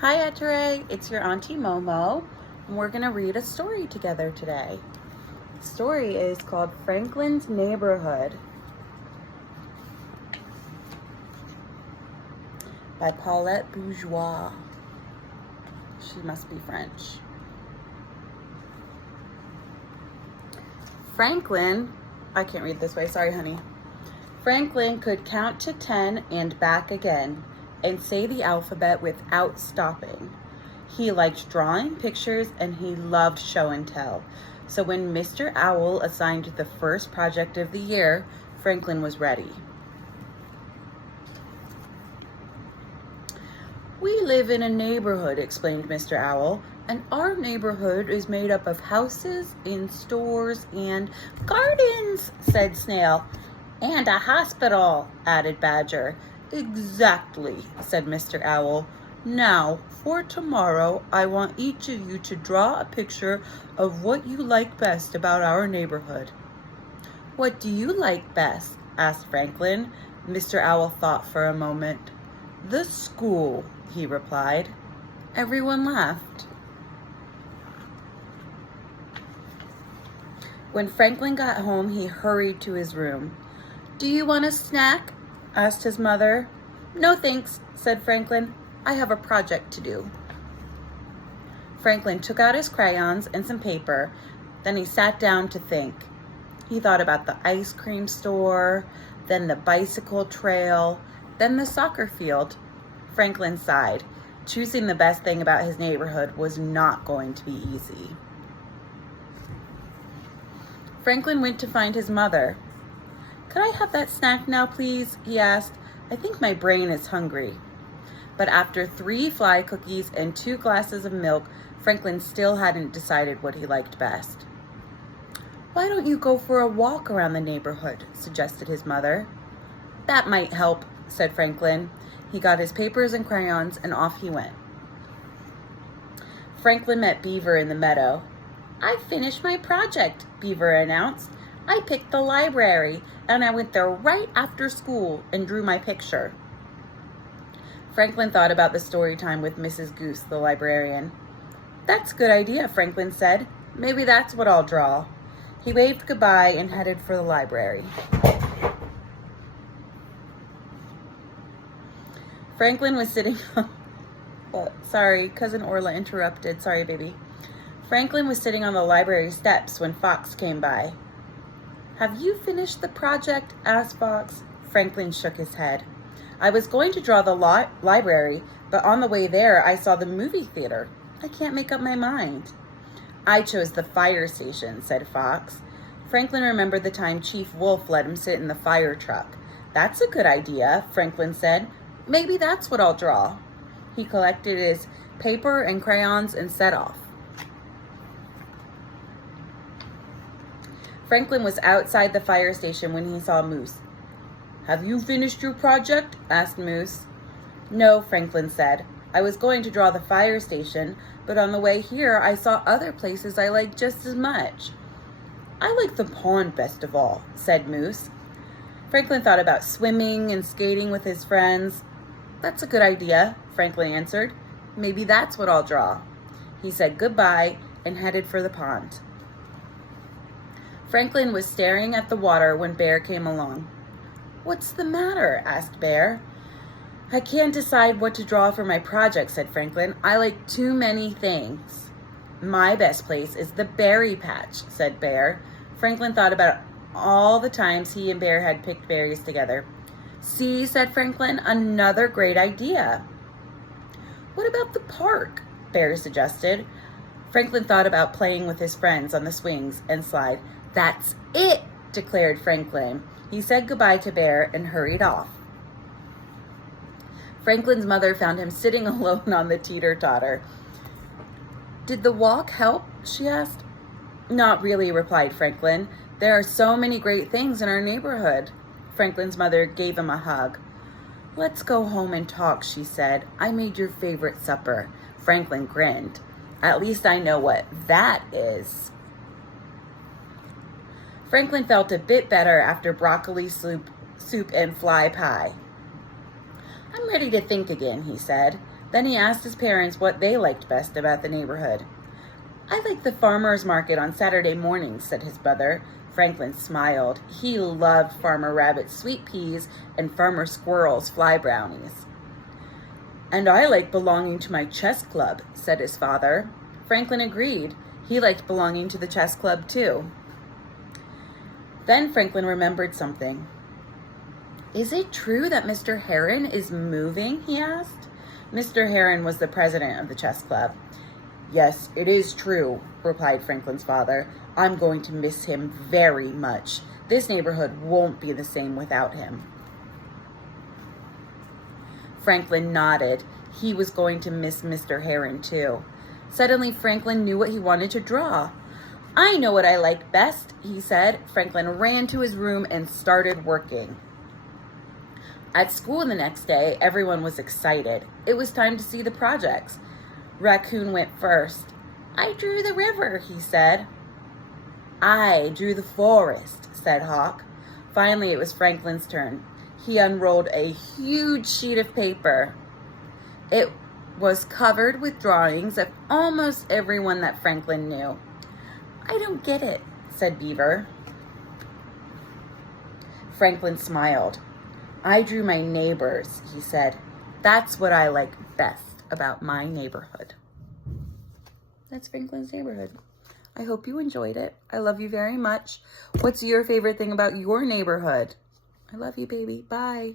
Hi Ettore, it's your Auntie MoMo, and we're going to read a story together today. The story is called Franklin's Neighborhood by Paulette Bourgeois. She must be French. I can't read this way, sorry honey. Franklin could count to 10 and back again, and say the alphabet without stopping. He liked drawing pictures and he loved show and tell. So when Mr. Owl assigned the first project of the year, Franklin was ready. "We live in a neighborhood," explained Mr. Owl, "and our neighborhood is made up of houses and stores and gardens," said Snail. "And a hospital," added Badger. "Exactly," said Mr. Owl. "Now, for tomorrow, I want each of you to draw a picture of what you like best about our neighborhood." "What do you like best?" asked Franklin. Mr. Owl thought for a moment. "The school," he replied. Everyone laughed. When Franklin got home, he hurried to his room. "Do you want a snack?" asked his mother. "No thanks," said Franklin. "I have a project to do." Franklin took out his crayons and some paper. Then he sat down to think. He thought about the ice cream store, then the bicycle trail, then the soccer field. Franklin sighed. Choosing the best thing about his neighborhood was not going to be easy. Franklin went to find his mother. "Could I have that snack now, please?" he asked. "I think my brain is hungry." But after 3 fly cookies and 2 glasses of milk, Franklin still hadn't decided what he liked best. "Why don't you go for a walk around the neighborhood?" suggested his mother. "That might help," said Franklin. He got his papers and crayons and off he went. Franklin met Beaver in the meadow. "I finished my project," Beaver announced. "I picked the library, and I went there right after school and drew my picture." Franklin thought about the story time with Mrs. Goose, the librarian. "That's a good idea," Franklin said. "Maybe that's what I'll draw." He waved goodbye and headed for the library. Franklin was sitting Sorry, Cousin Orla interrupted. Sorry, baby. Franklin was sitting on the library steps when Fox came by. "Have you finished the project?" asked Fox. Franklin shook his head. "I was going to draw the library, but on the way there I saw the movie theater. I can't make up my mind." "I chose the fire station," said Fox. Franklin remembered the time Chief Wolf let him sit in the fire truck. "That's a good idea," Franklin said. "Maybe that's what I'll draw." He collected his paper and crayons and set off. Franklin was outside the fire station when he saw Moose. "Have you finished your project?" asked Moose. "No," Franklin said. "I was going to draw the fire station, but on the way here I saw other places I liked just as much." "I like the pond best of all," said Moose. Franklin thought about swimming and skating with his friends. "That's a good idea," Franklin answered. "Maybe that's what I'll draw." He said goodbye and headed for the pond. Franklin was staring at the water when Bear came along. "What's the matter?" asked Bear. "I can't decide what to draw for my project," said Franklin. "I like too many things." "My best place is the berry patch," said Bear. Franklin thought about all the times he and Bear had picked berries together. "See," said Franklin, "another great idea." "What about the park?" Bear suggested. Franklin thought about playing with his friends on the swings and slide. "That's it," declared Franklin. He said goodbye to Bear and hurried off. Franklin's mother found him sitting alone on the teeter-totter. "Did the walk help?" she asked. "Not really," replied Franklin. "There are so many great things in our neighborhood." Franklin's mother gave him a hug. "Let's go home and talk," she said. "I made your favorite supper." Franklin grinned. "At least I know what that is." Franklin felt a bit better after broccoli soup and fly pie. "I'm ready to think again," he said. Then he asked his parents what they liked best about the neighborhood. I like the farmer's market on Saturday mornings, said his brother. Franklin smiled. He loved Farmer Rabbit's sweet peas and Farmer Squirrel's fly brownies. And I like belonging to my chess club, said his father. Franklin agreed. He liked belonging to the chess club too. Then Franklin remembered something. Is it true that Mr. Heron is moving? He asked. Mr. Heron was the president of the chess club. Yes, it is true, replied Franklin's father. I'm going to miss him very much. This neighborhood won't be the same without him. Franklin nodded. He was going to miss Mr. Heron too. Suddenly, Franklin knew what he wanted to draw. I know what I like best, he said. Franklin ran to his room and started working. At school the next day, everyone was excited. It was time to see the projects. Raccoon went first. I drew the river, he said. I drew the forest, said Hawk. Finally, it was Franklin's turn. He unrolled a huge sheet of paper. It was covered with drawings of almost everyone that Franklin knew. I don't get it, said Beaver. Franklin smiled. I drew my neighbors, he said. That's what I like best about my neighborhood. That's Franklin's neighborhood. I hope you enjoyed it. I love you very much. What's your favorite thing about your neighborhood? I love you, baby. Bye.